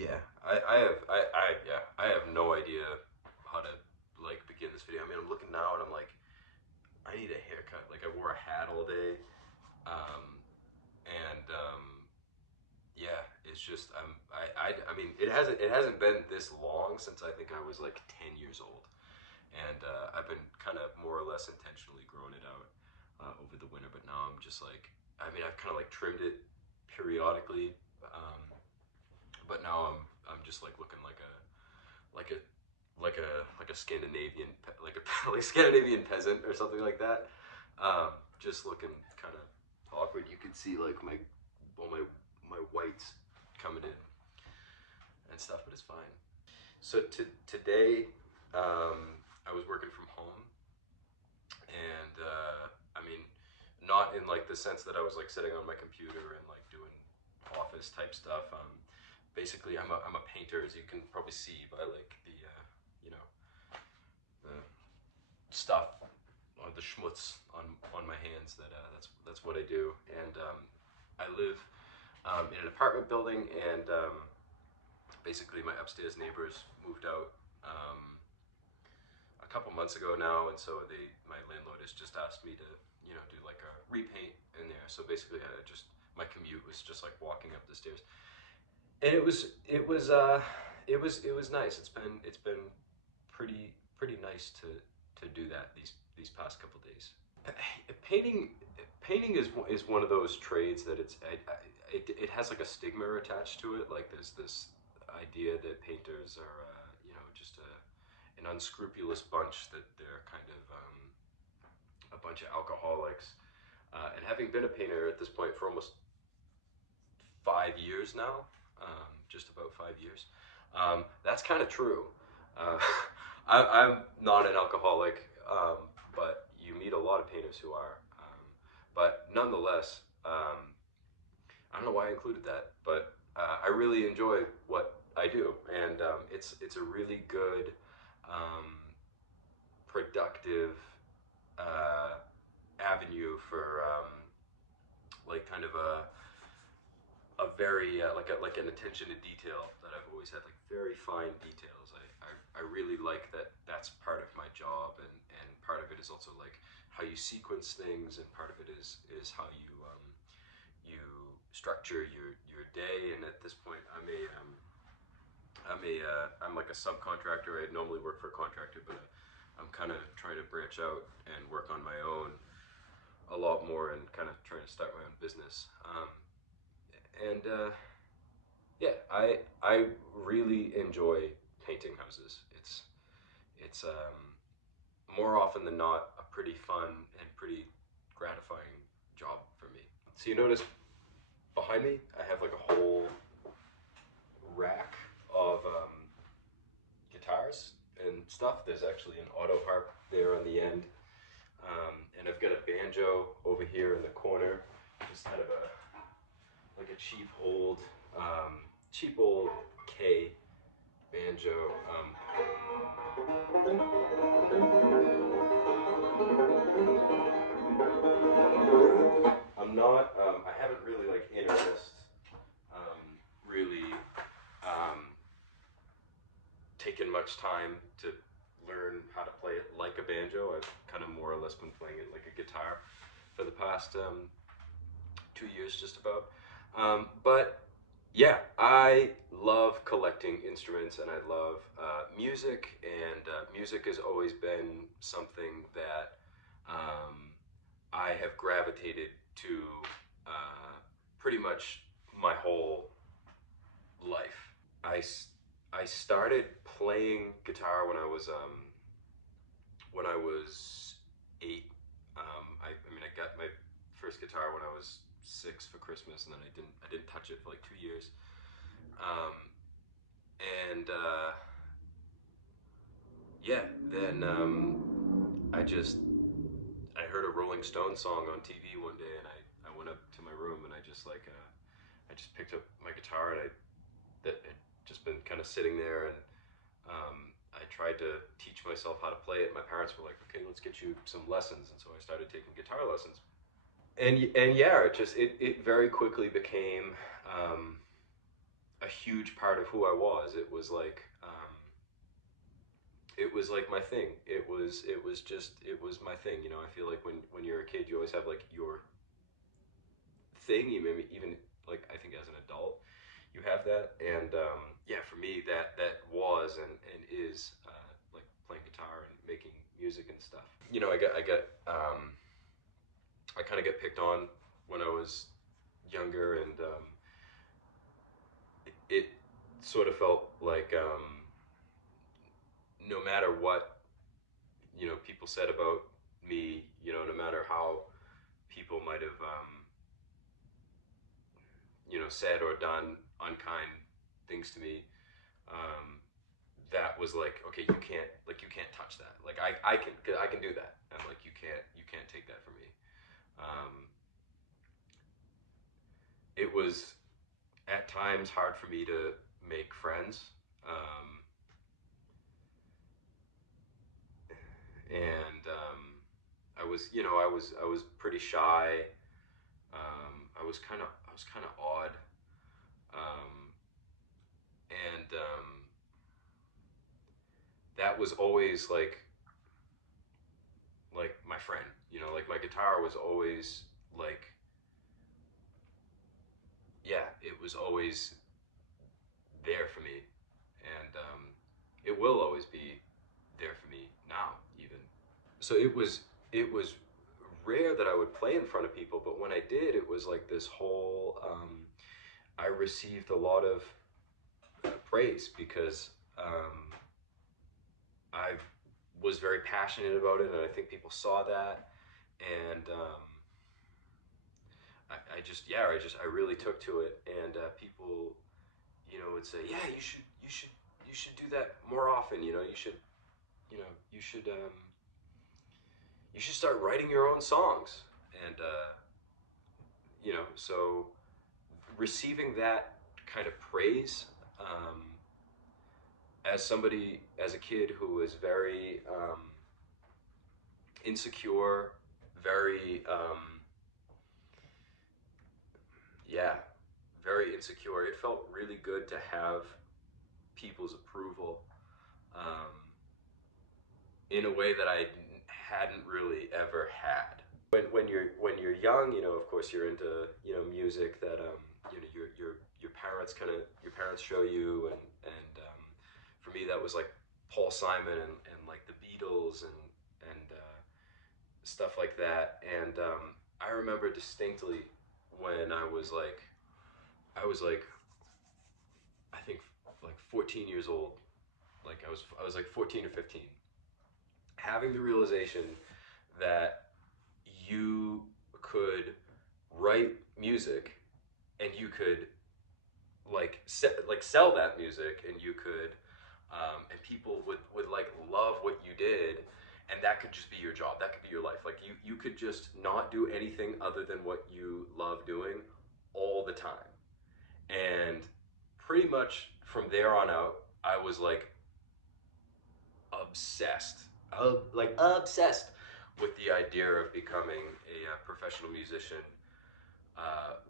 Yeah, I have no idea how to like begin this video. I mean, I'm looking now and I'm like, I need a haircut. Like I wore a hat all day, and yeah, it's just I mean, it hasn't been this long since I think I was like 10 years old, and I've been kind of more or less intentionally growing it out over the winter. But now I'm just like, I mean, I've kind of like trimmed it periodically, um, but now I'm just like looking like a like a Scandinavian like a like Scandinavian peasant or something like that. Just looking kind of awkward. You could see like my whites coming in and stuff, but it's fine. So today, I was working from home, and I mean, not in like the sense that I was like sitting on my computer and like doing office type stuff. Basically, I'm a painter, as you can probably see by like the you know the stuff or the schmutz on my hands. That's what I do, and I live in an apartment building, and basically my upstairs neighbors moved out a couple months ago now, and so my landlord has just asked me to do like a repaint in there. So basically, I just my commute was just like walking up the stairs, and it was nice. It's been pretty nice to do that these past couple days. Painting painting is one of those trades that it has like a stigma attached to it. Like there's this idea that painters are just an unscrupulous bunch, that they're kind of a bunch of alcoholics. And having been a painter at this point for almost 5 years now, just about 5 years, that's kind of true. Uh, I'm not an alcoholic, but you meet a lot of painters who are. But nonetheless, I don't know why I included that, but I really enjoy what I do, and it's a really good, um, productive avenue for like kind of a very like an attention to detail that I've always had, like very fine details. I really like that. That's part of my job, and part of it is also like how you sequence things, and part of it is how you structure your day. And at this point, I'm like a subcontractor. I normally work for a contractor, but I'm kind of trying to branch out and work on my own a lot more, and kind of trying to start my own business. And Yeah, I really enjoy painting houses. It's more often than not a pretty fun and pretty gratifying job for me. So you notice behind me, I have like a whole rack of guitars and stuff. There's actually an auto harp there on the end, and I've got a banjo over here in the corner. Just kind of a like a cheap old K banjo. I'm not. I haven't really like really um, taken much time to learn how to play it like a banjo. I've kind of more or less been playing it like a guitar for the past 2 years, just about. But yeah, I love collecting instruments, and I love music, and music has always been something that I have gravitated to uh, pretty much my whole life. I started playing guitar when I was 8. I mean, I got my first guitar when I was 6 for Christmas, and then I didn't touch it for like 2 years. Um, and Yeah, then I heard a Rolling Stone song on TV one day, and I went up to my room, and I just picked up my guitar, and I that had just been kind of sitting there, and I tried to teach myself how to play it. My parents were like, "Okay, let's get you some lessons," and so I started taking guitar lessons. And yeah, it very quickly became um, a huge part of who I was. It was like my thing. It was my thing. You know, I feel like when you're a kid, you always have like your thing. You maybe even like I think as an adult, you have that. And yeah, for me, that was and is like playing guitar and making music and stuff. You know, I kind of get picked on when I was younger, and it sort of felt like no matter what people said about me, no matter how people might have said or done unkind things to me, um, that was like, okay, you can't touch that. Like I can do that, and like you can't take that from me. Um, it was at times hard for me to make friends. And I was pretty shy. I was kind of odd, um, and that was always like my friend. You know, like my guitar was always like, yeah, it was always there for me, and it will always be there for me now, even. So it was rare that I would play in front of people, but when I did, it was like this whole. I received a lot of praise because I was very passionate about it, and I think people saw that, and I really took to it, and people, would say, yeah, you should do that more often. You should start writing your own songs, and so receiving that kind of praise, as a kid who was very insecure, very yeah, very insecure. It felt really good to have people's approval, um, in a way that I hadn't really ever had. When you're young, of course you're into music that your parents your parents show you, and for me that was like Paul Simon and like the Beatles and stuff like that. And I remember distinctly when I was like I think like 14 years old. Like I was like 14 or 15, having the realization that you could write music and you could sell that music, and you could and people would like love what you did, and that could just be your job, that could be your life. Like you could just not do anything other than what you love doing all the time. And pretty much from there on out, I was like obsessed, obsessed with the idea of becoming a professional musician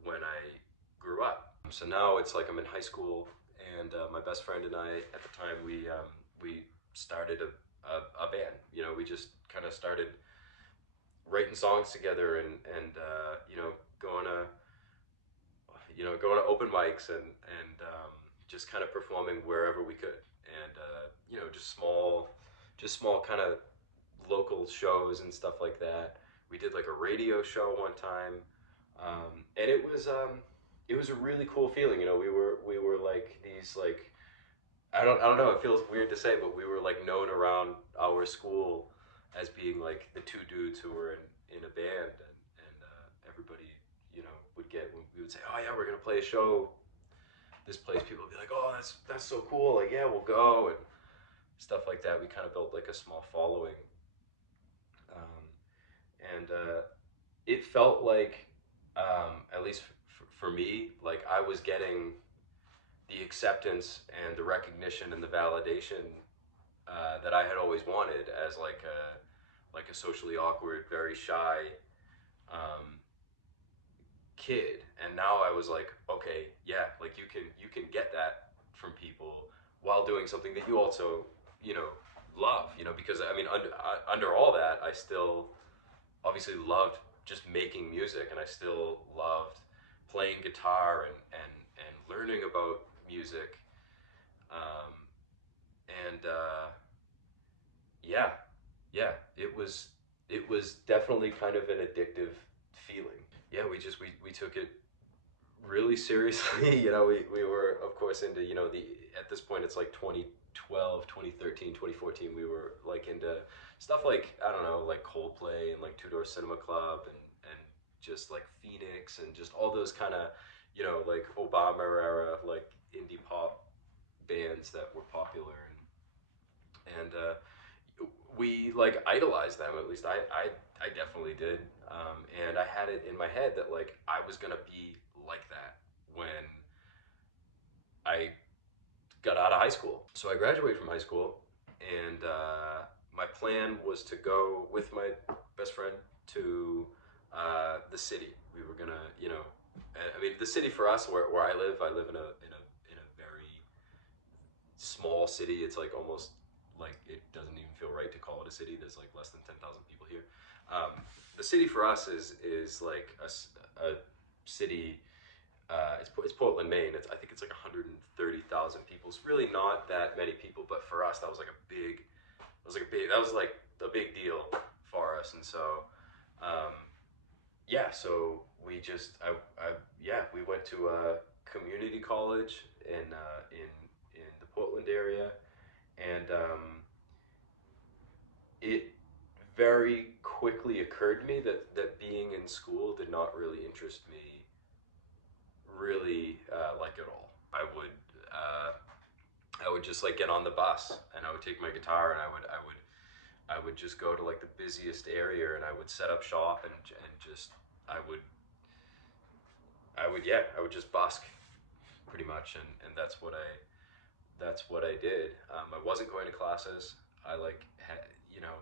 when I grew up. So now it's like I'm in high school, and my best friend and I at the time we started a band. We just kind of started writing songs together, and going to open mics, and just kind of performing wherever we could, and just small kind of local shows and stuff like that. We did like a radio show one time, and it was a really cool feeling. We were like these like I don't know. It feels weird to say, but we were like known around our school as being like the two dudes who were in a band, and everybody would get when we would say, oh yeah, we're gonna play a show this place. People would be like, oh, that's so cool. Like, yeah, we'll go, and stuff like that. We kind of built like a small following, um, and it felt like, at least for me, like I was getting the acceptance and the recognition and the validation that I had always wanted as like a socially awkward, very shy um, kid. And now I was like, okay, yeah, like you can get that doing something that you also, love, because I mean, under all that, I still obviously loved just making music, and I still loved playing guitar and learning about music. Um, and yeah, yeah, it was definitely kind of an addictive feeling. Yeah, we took it really seriously. We were of course into, the at this point it's like 2012, 2013, 2014. We were like into stuff like, I don't know, like Coldplay and like Two Door Cinema Club and just like Phoenix and just all those kind of, like Obama era like indie pop bands that were popular, and we like idolized them. At least I definitely did. And I had it in my head that like I was gonna be like that when I got out of high school. So I graduated from high school, and my plan was to go with my best friend to the city. We were gonna, I mean, the city for us, where I live in a very small city. It's like almost like it doesn't even feel right to call it a city. There's like less than 10,000 people here. The city for us is like a city. It's Portland, Maine. I think it's like 130,000 people. It's really not that many people, but for us, that was like a big. That was like a big deal for us, and so, um, yeah. So we went to a community college in the Portland area, and it very quickly occurred to me that being in school did not really interest me really like at all. I would just like get on the bus, and I would take my guitar, and I would just go to like the busiest area, and I would set up shop, and just I would I would just busk pretty much, and that's what I did. I wasn't going to classes. I like you know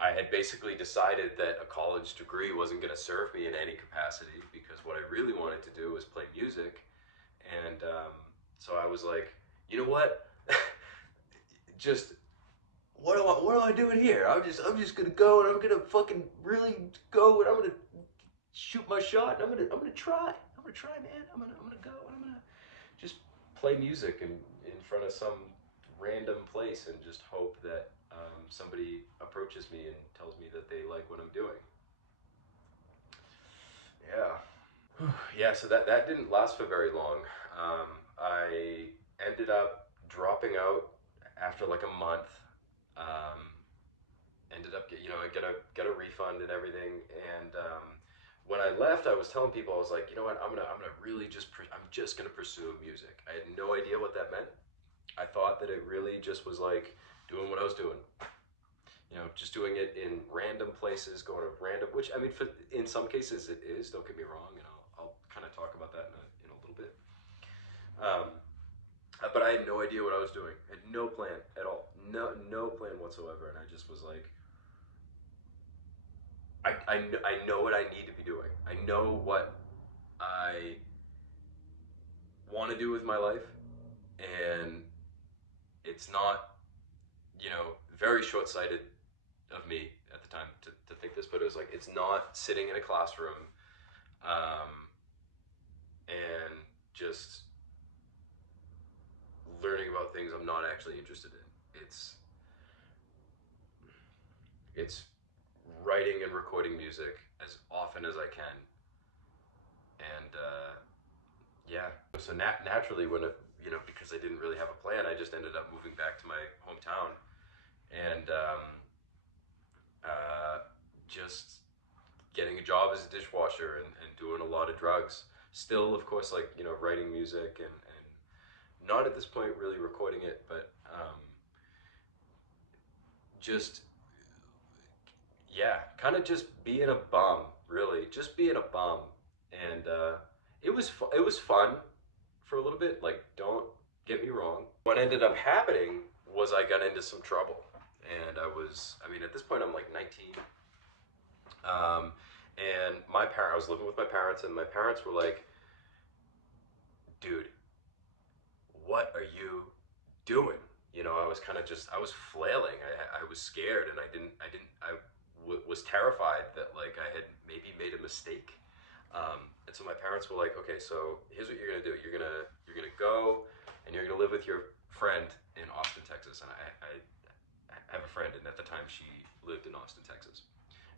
I had basically decided that a college degree wasn't going to serve me in any capacity, because what I really wanted to do was play music. And so I was like, you know what? Just what am I doing here? I'm just gonna go, and I'm gonna fucking really go, and I'm gonna shoot my shot, and I'm gonna try. I'm gonna try, man. I'm gonna go, and I'm gonna just play music in front of some random place, and just hope that somebody approaches me and tells me that they like what I'm doing. Yeah. Yeah, so that didn't last for very long. I ended up dropping out after like a month. Um, Ended up I get a refund and everything. And when I left, I was telling people, I was like, you know what, I'm gonna really I'm just gonna pursue music. I had no idea what that meant. I thought that it really just was like doing what I was doing. Just doing it in random places, going to random, which I mean, in some cases it is. Don't get me wrong, and I'll kind of talk about that in a little bit. Um, but I had no idea what I was doing. I had no plan at all. No plan whatsoever, and I just was like, I know what I need to be doing. I know what I want to do with my life, and it's not, very short sighted of me at the time to think this, but it was like, it's not sitting in a classroom um, and just learning about things I'm not actually interested in. It's writing and recording music as often as I can, and yeah. So naturally, because I didn't really have a plan, I just ended up moving back to my hometown, and just getting a job as a dishwasher, and doing a lot of drugs. Still, of course, like, writing music, and not at this point really recording it, but just, yeah, kind of just being a bum, really, just being a bum. And it was fun for a little bit. Like, don't get me wrong. What ended up happening was I got into some trouble, and I mean, at this point I'm like 19. And I was living with my parents, and my parents were like, dude, what are you doing? You know, I was kind of just, I was flailing. I was scared, and was terrified that like I had maybe made a mistake. And so my parents were like, okay, so here's what you're gonna do. You're gonna go, and you're gonna live with your friend in Austin, Texas. And I have a friend, and at the time she lived in Austin, Texas.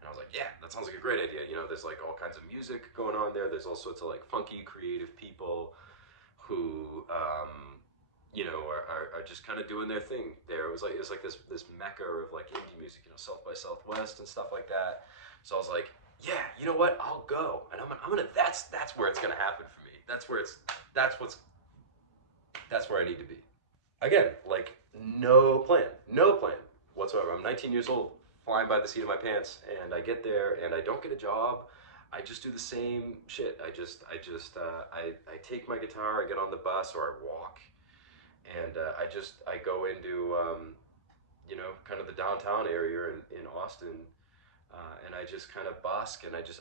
And I was like, yeah, that sounds like a great idea. You know, there's like all kinds of music going on there. There's all sorts of like funky, creative people who, you know, are just kind of doing their thing there. It was like this mecca of like indie music, you know, South by Southwest and stuff like that. So I was like, yeah, you know what? I'll go, and I'm gonna. That's where it's gonna happen for me. That's what's that's where I need to be. Again, like no plan whatsoever. I'm 19 years old, flying by the seat of my pants, and I get there and I don't get a job. I just do the same shit. I take my guitar, I get on the bus or I walk, and I go into you know, kind of the downtown area in Austin, and I just kind of busk, and I just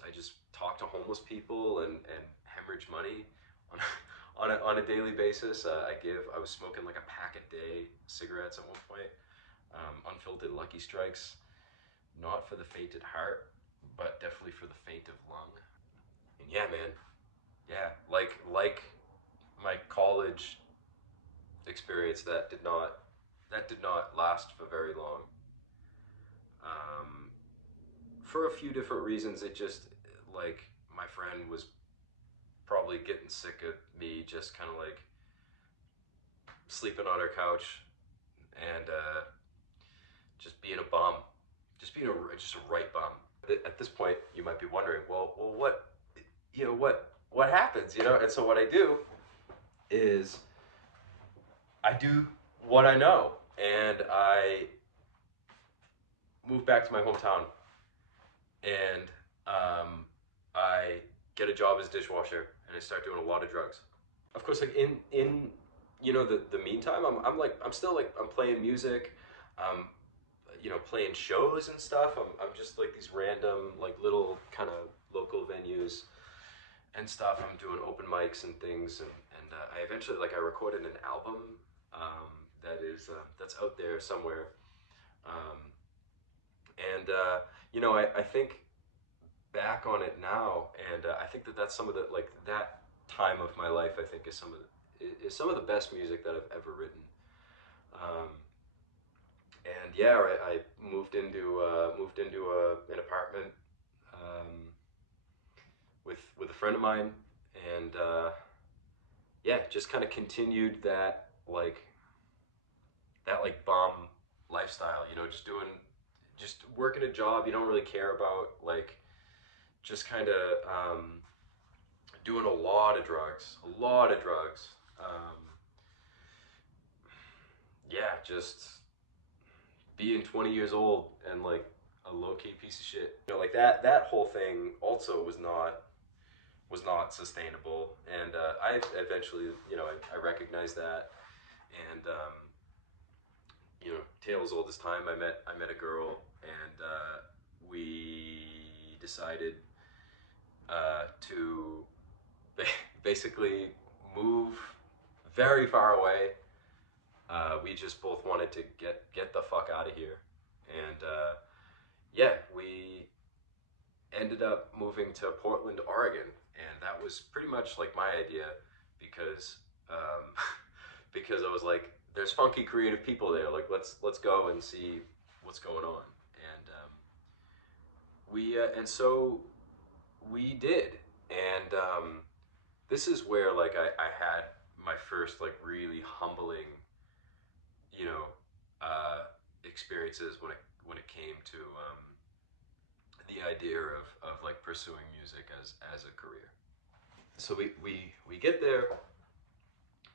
talk to homeless people and hemorrhage money on on a daily basis. I was smoking like a pack a day cigarettes at one point, unfiltered Lucky Strikes, not for the faint at heart, but definitely for the faint of lung. And yeah, man, yeah, like my college experience, that did not last for very long. Um, for a few different reasons. It just, like, my friend was probably getting sick of me just kind of like sleeping on her couch and just being a bum, just being just a right bum. At this point, you might be wondering, well, what, you know, what happens, you know? And so what I do is I do what I know, and I move back to my hometown, and I get a job as a dishwasher, and I start doing a lot of drugs. Of course, like in you know, the meantime, I'm still like I'm playing music, um, you know, playing shows and stuff. I'm just like these random like little kind of local venues and stuff. I'm doing open mics and things, and I eventually like I recorded an album that's out there somewhere, um, and you know, I think back on it now, and I think that's some of the like that time of my life. I think is some of the best music that I've ever written. Um, and yeah, I moved into an apartment um, with a friend of mine, and yeah, just kind of continued that like bum lifestyle. You know, just working a job you don't really care about, like just kind of doing a lot of drugs. Um, yeah, just being 20 years old and like a low key piece of shit. You know, like that whole thing also was not sustainable, and I eventually, you know, I recognized that, and you know, tale as old as time. I met a girl, and we decided to basically move very far away. We just both wanted to get the fuck out of here, and yeah, we ended up moving to Portland, Oregon, and that was pretty much like my idea because because I was like, there's funky, creative people there. Like, let's go and see what's going on, and and so we did, and this is where like I had my first like really humbling, you know, experiences when it came to the idea of like pursuing music as a career. So we get there,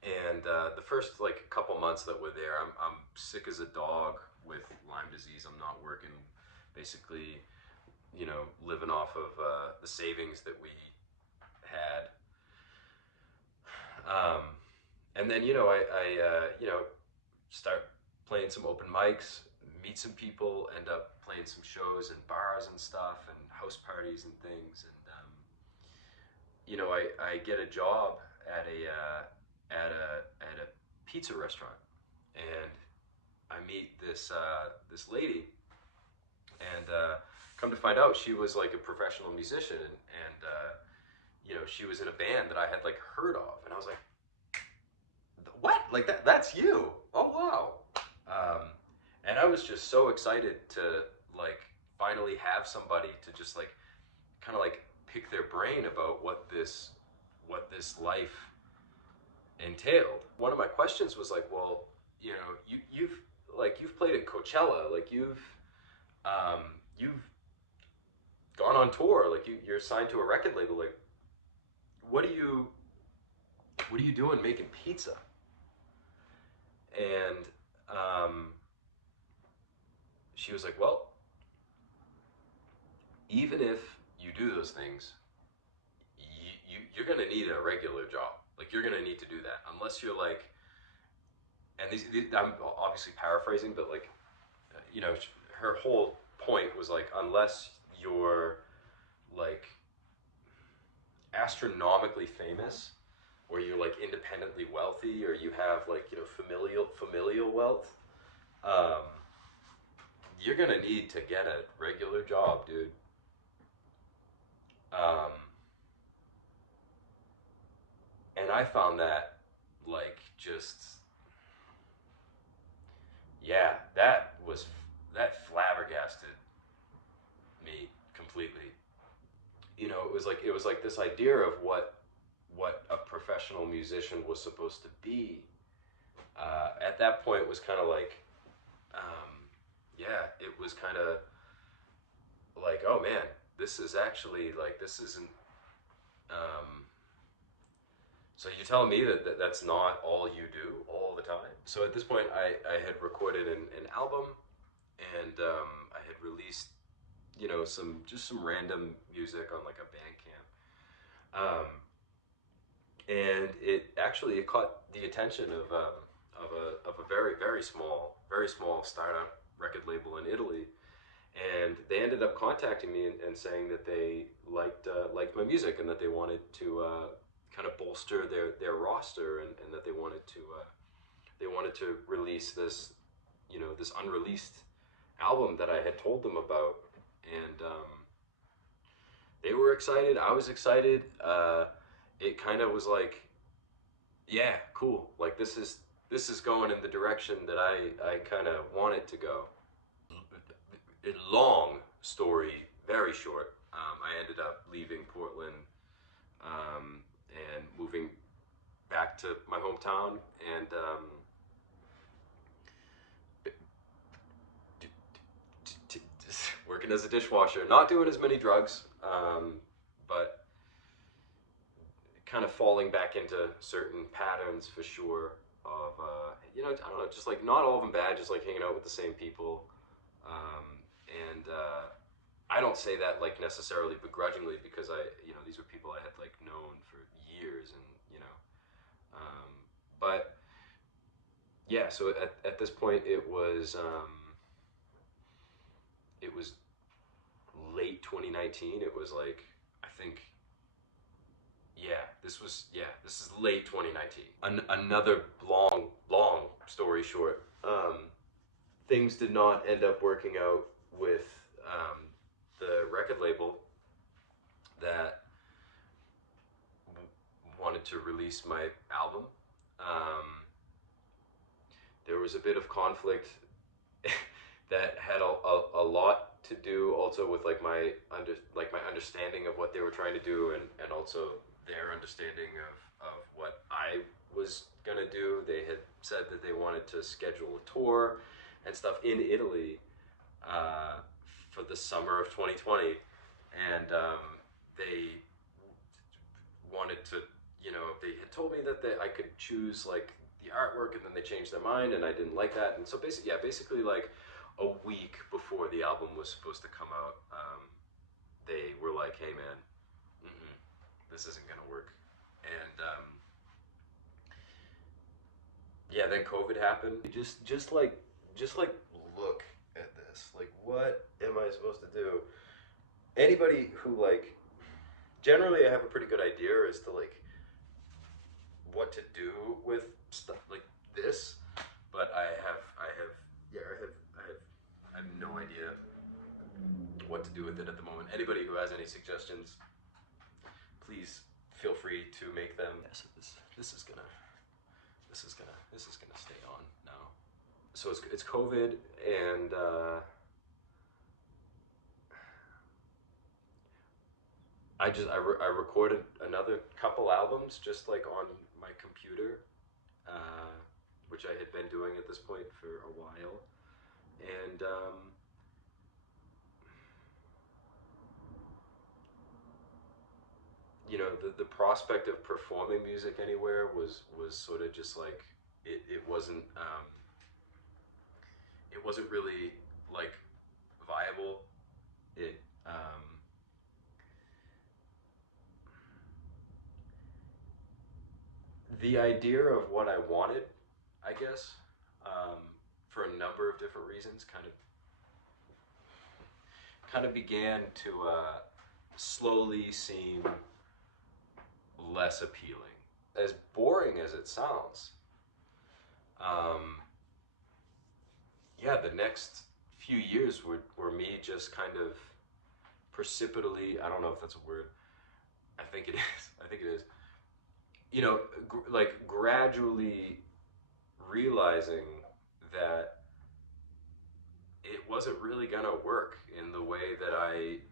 and the first like couple months that we're there, I'm sick as a dog with Lyme disease. I'm not working, basically, you know, living off of the savings that we had. Um, and then, you know, you know, start playing some open mics, meet some people, end up playing some shows in bars and stuff, and house parties and things. And you know, I get a job at a at a pizza restaurant, and I meet this lady, and come to find out, she was like a professional musician, and she was in a band that I had like heard of, and I was like, what? Like that's you? Oh wow. Um, and I was just so excited to like finally have somebody to just like kind of like pick their brain about what this life entailed. One of my questions was like, well, you've played at Coachella, like um, you've gone on tour, like you're signed to a record label, like what do you what are you doing making pizza? And she was like, well, even if you do those things, you're gonna need a regular job. Like you're gonna need to do that unless you're like, and these I'm obviously paraphrasing, but like, her whole point was like, unless you're like astronomically famous, or you're like independently wealthy, or you have like familial wealth, um, you're gonna need to get a regular job, dude. Um, and I found that like just yeah, that flabbergasted me completely. It was like this idea of what a professional musician was supposed to be. At that point, was kind of like, um, yeah, it was kind of like, oh man, this is actually like this isn't. Um, so you're telling me that's not all you do all the time? So at this point, I had recorded an album, and I had released some random music on like a Bandcamp, and it caught the attention of a very small startup record label in Italy, and they ended up contacting me and saying that they liked my music, and that they wanted to kind of bolster their roster, and that they wanted to release this unreleased album that I had told them about, and they were excited. I was excited. It kind of was like, yeah, cool. Like this is going in the direction that I kind of want it to go. Long story, very short. I ended up leaving Portland, and moving back to my hometown, and working as a dishwasher, not doing as many drugs, but kind of falling back into certain patterns for sure. Of I don't know, just like not all of them bad, just like hanging out with the same people, and I don't say that like necessarily begrudgingly, because these were people I had like known for years, and um, but yeah. So at this point, it was late 2019. It was like, I think, this is late 2019. Another long story short. Things did not end up working out with the record label that wanted to release my album. Um, there was a bit of conflict that had a lot to do also with like my understanding of what they were trying to do, and also their understanding of what I was gonna do. They had said that they wanted to schedule a tour and stuff in Italy, for the summer of 2020, and they wanted to, they had told me that I could choose like the artwork, and then they changed their mind, and I didn't like that, and so basically like a week before the album was supposed to come out, they were like, "Hey, man, this isn't gonna work," and yeah, then COVID happened. Just like look at this. Like, what am I supposed to do? Anybody who like, generally, I have a pretty good idea as to like what to do with stuff like this, but I Anybody who has any suggestions, please feel free to make them. Yeah, so this is gonna stay on now. So it's COVID, and I recorded another couple albums just like on my computer, which I had been doing at this point for a while, and you know, the prospect of performing music anywhere was sort of just like it wasn't it wasn't really like viable. It the idea of what I wanted, I guess, for a number of different reasons, kind of began to slowly seem less appealing. As boring as it sounds, yeah, the next few years were me just kind of precipitously, I don't know if that's a word, I think it is, I think it is, you know, like gradually realizing that it wasn't really gonna work in the way that I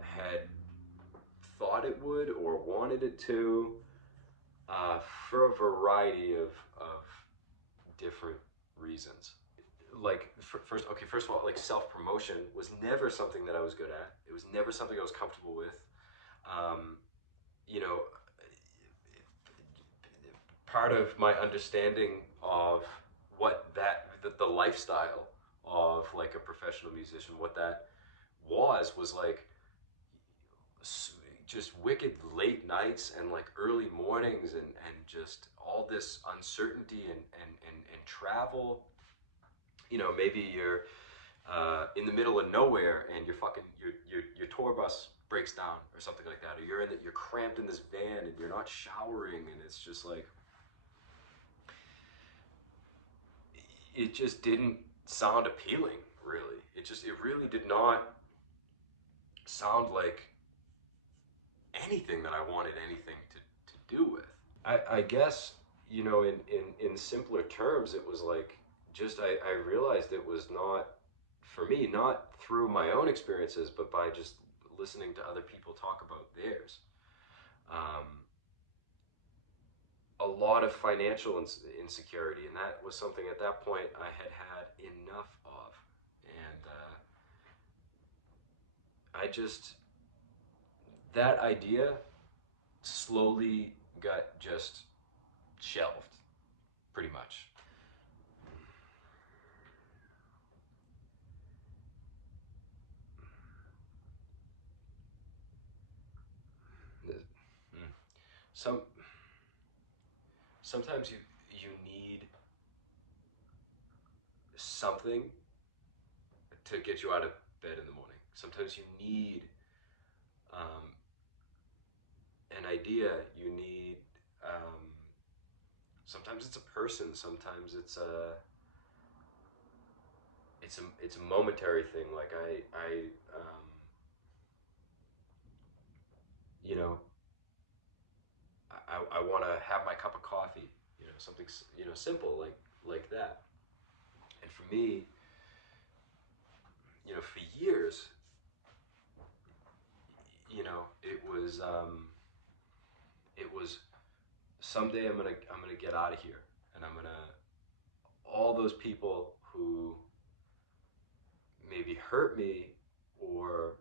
had thought it would or wanted it to, for a variety of different reasons. Like first of all, like self-promotion was never something that I was good at. It was never something I was comfortable with. You know, part of my understanding of what the lifestyle of like a professional musician, what that was like just wicked late nights and like early mornings and just all this uncertainty and travel. You know, maybe you're in the middle of nowhere and your tour bus breaks down or something like that, or you're cramped in this van and you're not showering, and it's just like it just didn't sound appealing, really. It really did not sound like anything that I wanted anything to do with. I guess, you know, in simpler terms, it was like just I realized it was not for me, not through my own experiences, but by just listening to other people talk about theirs. A lot of financial insecurity, and that was something at that point I had enough of, and I just that idea slowly got just shelved, pretty much. Some sometimes you need something to get you out of bed in the morning. Sometimes you need um, an idea. You need sometimes it's a person. Sometimes it's a momentary thing. Like you know, I want to have my cup of coffee. You know, something, you know, simple like that. And for me, you know, for years, you know, it was someday I'm gonna get out of here, and I'm gonna all those people who maybe hurt me or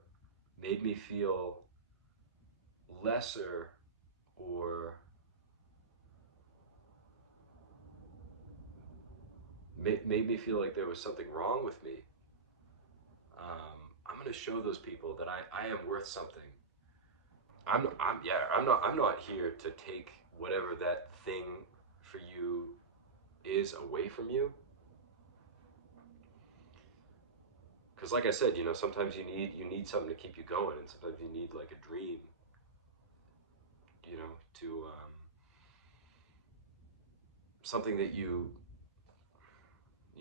made me feel lesser or made me feel like there was something wrong with me. I'm gonna show those people that I am worth something. I'm not here to take whatever that thing for you is away from you. Because like I said, you know, sometimes you need something to keep you going, and sometimes you need like a dream, you know, to something that you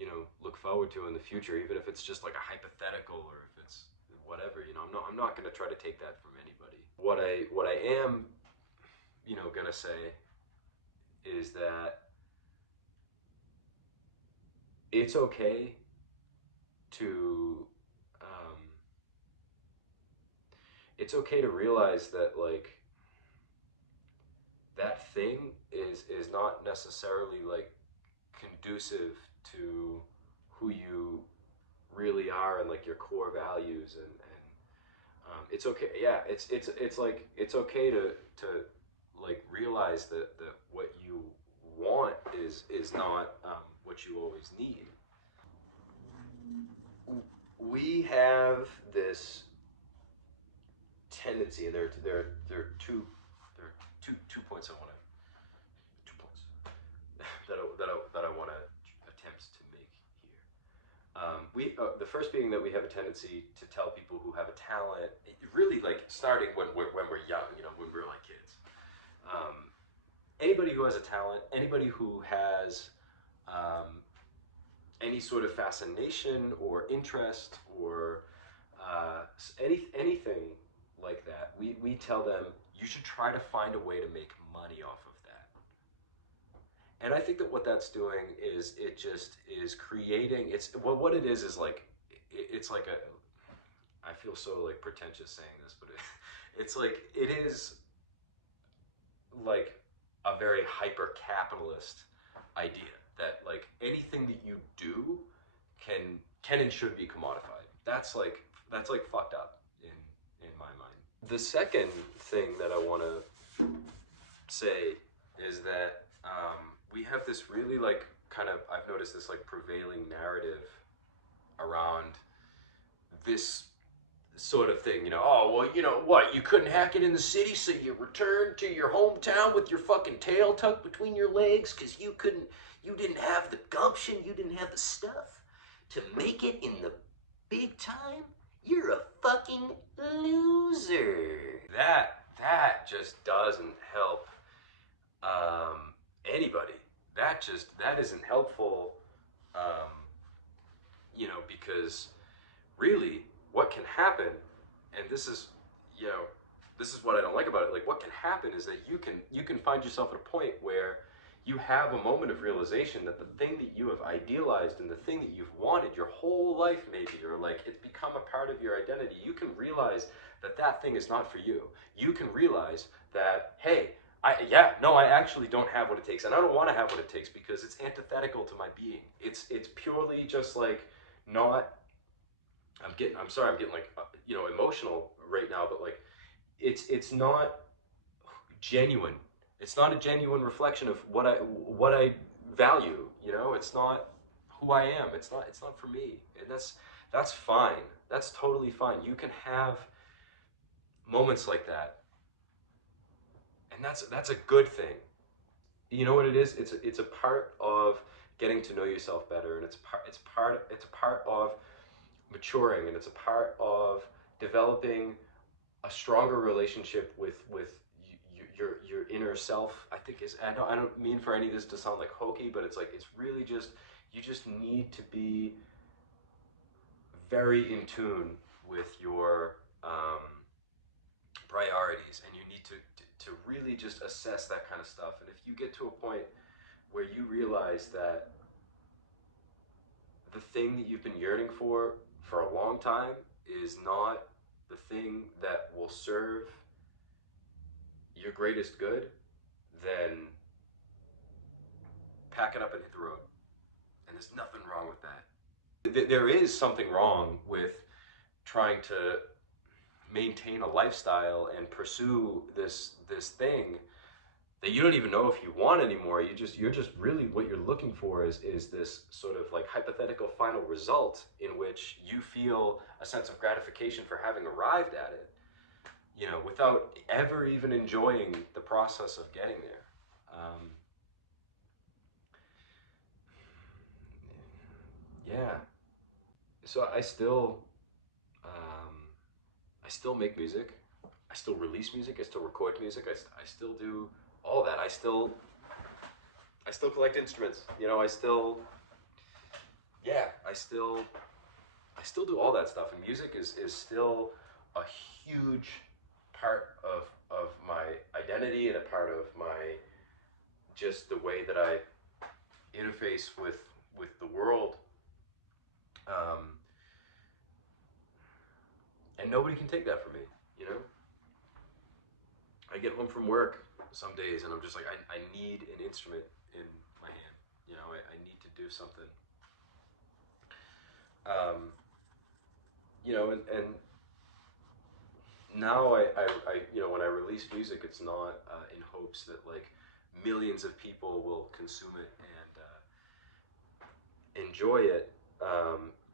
know look forward to in the future, even if it's just like a hypothetical or if it's whatever. I'm not going to try to take that from anybody. What I am, going to say is that it's okay to realize that, like, that thing is not necessarily, like, conducive to who you really are and, like, your core values, and it's okay. Yeah, it's like it's okay to like realize that what you want is not what you always need. We have this tendency, and there are two points I want to 2 points that I want to attempt to make here. We the first being that we have a tendency to tell people who have a talent, really, like, starting when we're young, when we're like kids. Anybody who has a talent, anybody who has any sort of fascination or interest or anything like that, we tell them, you should try to find a way to make money off of that. And I think that what that's doing is, it just is creating, it's, well, what it is like, it's like a, I feel so, like, pretentious saying this, but it's like, it is like a very hyper capitalist idea that, like, anything that you do can and should be commodified. That's like fucked up in my mind. The second thing that I want to say is that we have this really, like, kind of, I've noticed this, like, prevailing narrative around this sort of thing, oh, well, what, you couldn't hack it in the city, so you returned to your hometown with your fucking tail tucked between your legs because you didn't have the gumption, you didn't have the stuff to make it in the big time. You're a fucking loser. That just doesn't help anybody. That isn't helpful, because really, what can happen, and this is what I don't like about it. Like, what can happen is that you can find yourself at a point where you have a moment of realization that the thing that you have idealized and the thing that you've wanted your whole life, maybe, or, like, it's become a part of your identity, you can realize that thing is not for you. You can realize that, hey, I actually don't have what it takes, and I don't want to have what it takes because it's antithetical to my being. It's purely just, like, not. I'm sorry, I'm getting, like, emotional right now, but, like, it's not genuine. It's not a genuine reflection of what I value. It's not who I am. It's not for me, and that's fine. That's totally fine. You can have moments like that, and that's a good thing. You know what it is? It's a part of getting to know yourself better, and it's a part of maturing, and it's a part of developing a stronger relationship with your inner self. I think I don't mean for any of this to sound like hokey, but it's like, it's really just, you just need to be very in tune with your priorities, and you need to really just assess that kind of stuff. And if you get to a point where you realize that the thing that you've been yearning for a long time is not the thing that will serve your greatest good, then pack it up and hit the road. And there's nothing wrong with that. There is something wrong with trying to maintain a lifestyle and pursue this thing that you don't even know if you want anymore. You're just really, what you're looking for is this sort of, like, hypothetical final result in which you feel a sense of gratification for having arrived at it, without ever even enjoying the process of getting there. Yeah. So I still make music. I still release music. I still record music. I still do all that. I still collect instruments. I still I still do all that stuff, and music is still a huge part of my identity and a part of my just the way that I interface with the world. Um, and nobody can take that from me, you know. I get home from work some days, and I'm just like, I need an instrument in my hand. You know, I need to do something. Um, you know, and now you know, when I release music, it's not in hopes that like millions of people will consume it and enjoy it.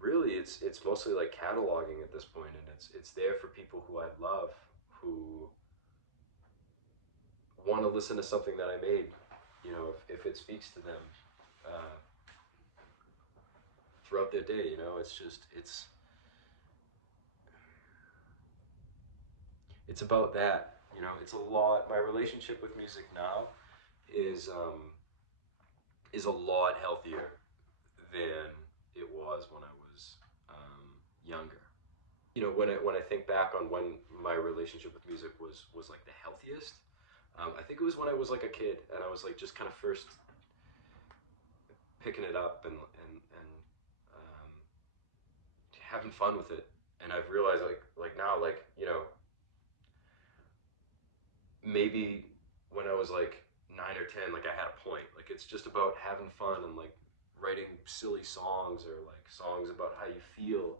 Really, it's mostly like cataloging at this point, and it's there for people who I love, who want to listen to something that I made. You know, if it speaks to them uh, throughout their day, you know, it's about that. You know, it's a lot. My relationship with music now is um, is a lot healthier than it was when I was younger. You know, when I think back on when my relationship with music was like the healthiest, I think it was when I was like a kid and I was like just kind of first picking it up and um, having fun with it. And I've realized like now like you know maybe when I was like 9 or 10, like I had a point. Like it's just about having fun and like writing silly songs or like songs about how you feel.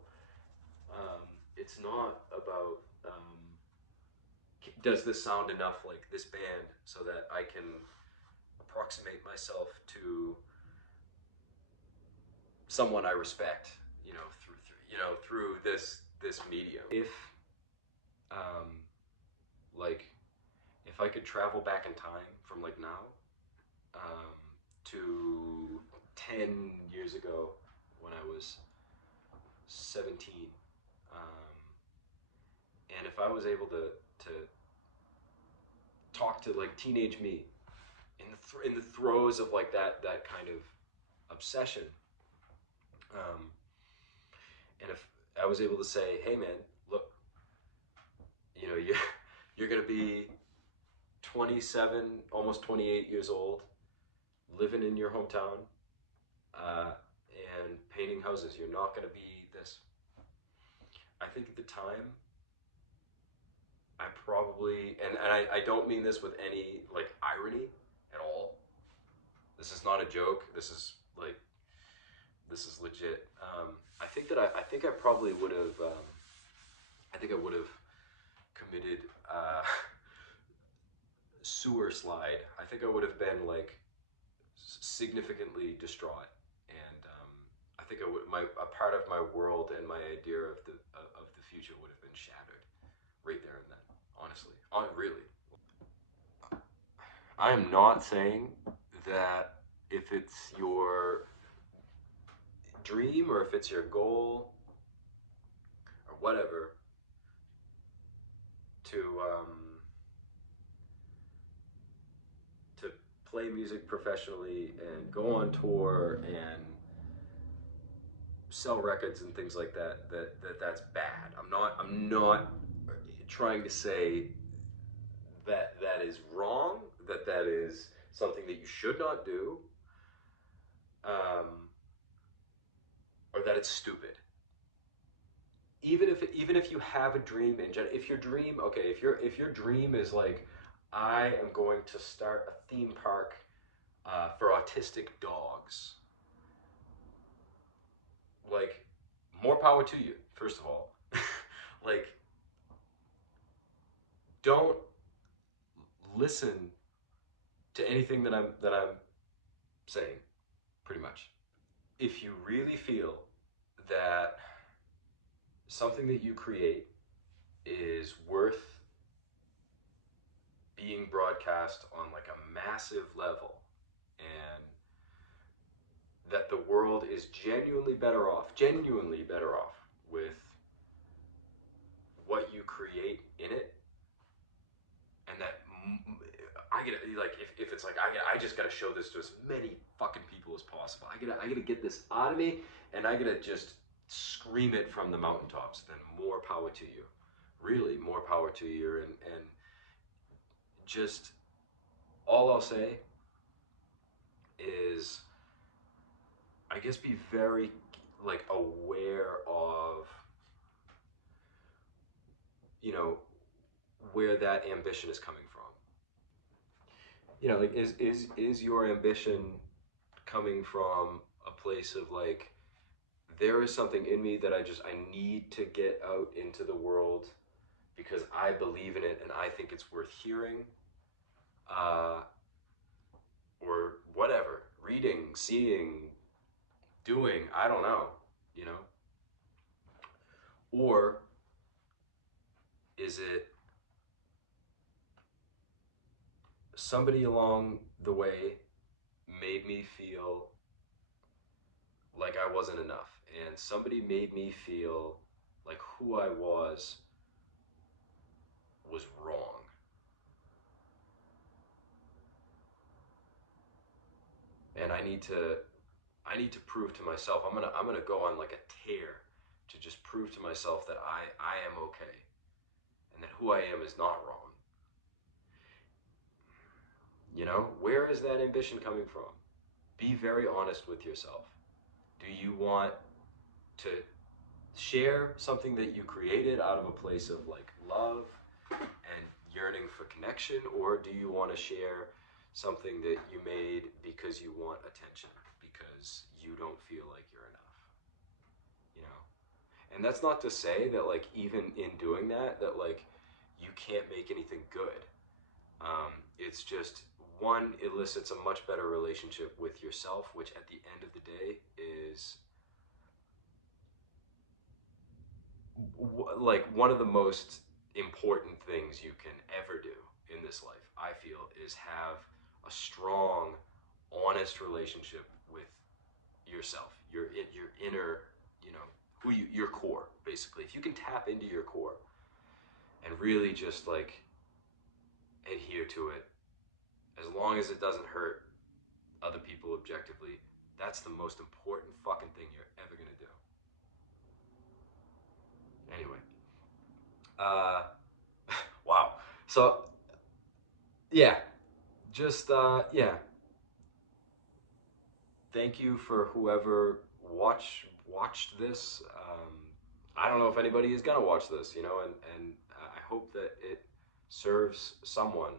It's not about does this sound enough like this band so that I can approximate myself to someone I respect, you know, through this medium. If um, like if I could travel back in time from like now to 10 years ago when I was 17, um, and if I was able to talk to like teenage me in the throes of like that kind of obsession, um, and if I was able to say, "Hey, man, look, you know, you're gonna be 27, almost 28 years old, living in your hometown, uh, and painting houses. You're not gonna be this." I think at the time, I probably, and I don't mean this with any like irony at all. This is not a joke. This is legit. I think that I think I probably would have. I think I would have committed sewer slide. I think I would have been like significantly distraught, and I think I would my a part of my world and my idea of the future would have been shattered right there and then. Honestly, on really, I am not saying that if it's your dream or if it's your goal or whatever to to play music professionally and go on tour and sell records and things like that's bad. I'm not trying to say that that is wrong, that is something that you should not do, um, or that it's stupid. Even if you have a dream in general, if your dream, okay, if your dream is like, I am going to start a theme park for autistic dogs, like, more power to you. First of all, like, don't listen to anything that I'm saying. Pretty much, if you really feel that something that you create is worth being broadcast on like a massive level, and that the world is genuinely better off with what you create in it, and that I get like if it's like I just gotta show this to as many fucking people as possible. I gotta get this out of me, and I gotta just scream it from the mountaintops, then more power to you. Really, more power to you. And just all I'll say is, I guess, be very like aware of, you know, where that ambition is coming from. You know, like is your ambition coming from a place of like, there is something in me that I need to get out into the world because I believe in it and I think it's worth hearing, uh, or whatever, reading, seeing, doing, I don't know, you know? Or is it somebody along the way made me feel like I wasn't enough, and somebody made me feel like who I was wrong. And I need to prove to myself, I'm gonna go on like a tear to just prove to myself that I am okay and that who I am is not wrong. You know, where is that ambition coming from? Be very honest with yourself. Do you want to share something that you created out of a place of like love and yearning for connection, or do you want to share something that you made because you want attention, because you don't feel like you're enough, you know? And that's not to say that like even in doing that like you can't make anything good. It's just, one, elicits a much better relationship with yourself, which at the end of the day is like one of the most important things you can ever do in this life, I feel, is have a strong, honest relationship with yourself, your inner, you know, your core, basically. If you can tap into your core and really just like adhere to it, as long as it doesn't hurt other people objectively, that's the most important fucking thing you're ever gonna do. Anyway, uh, wow. So yeah, just yeah. Thank you for whoever watched this. I don't know if anybody is gonna watch this, you know, and I hope that it serves someone.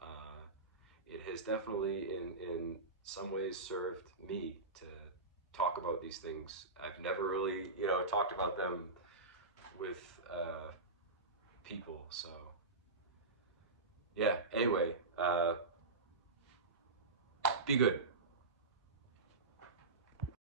Uh, it has definitely, in some ways, served me to talk about these things. I've never really, you know, talked about them with people. So yeah. Anyway, be good.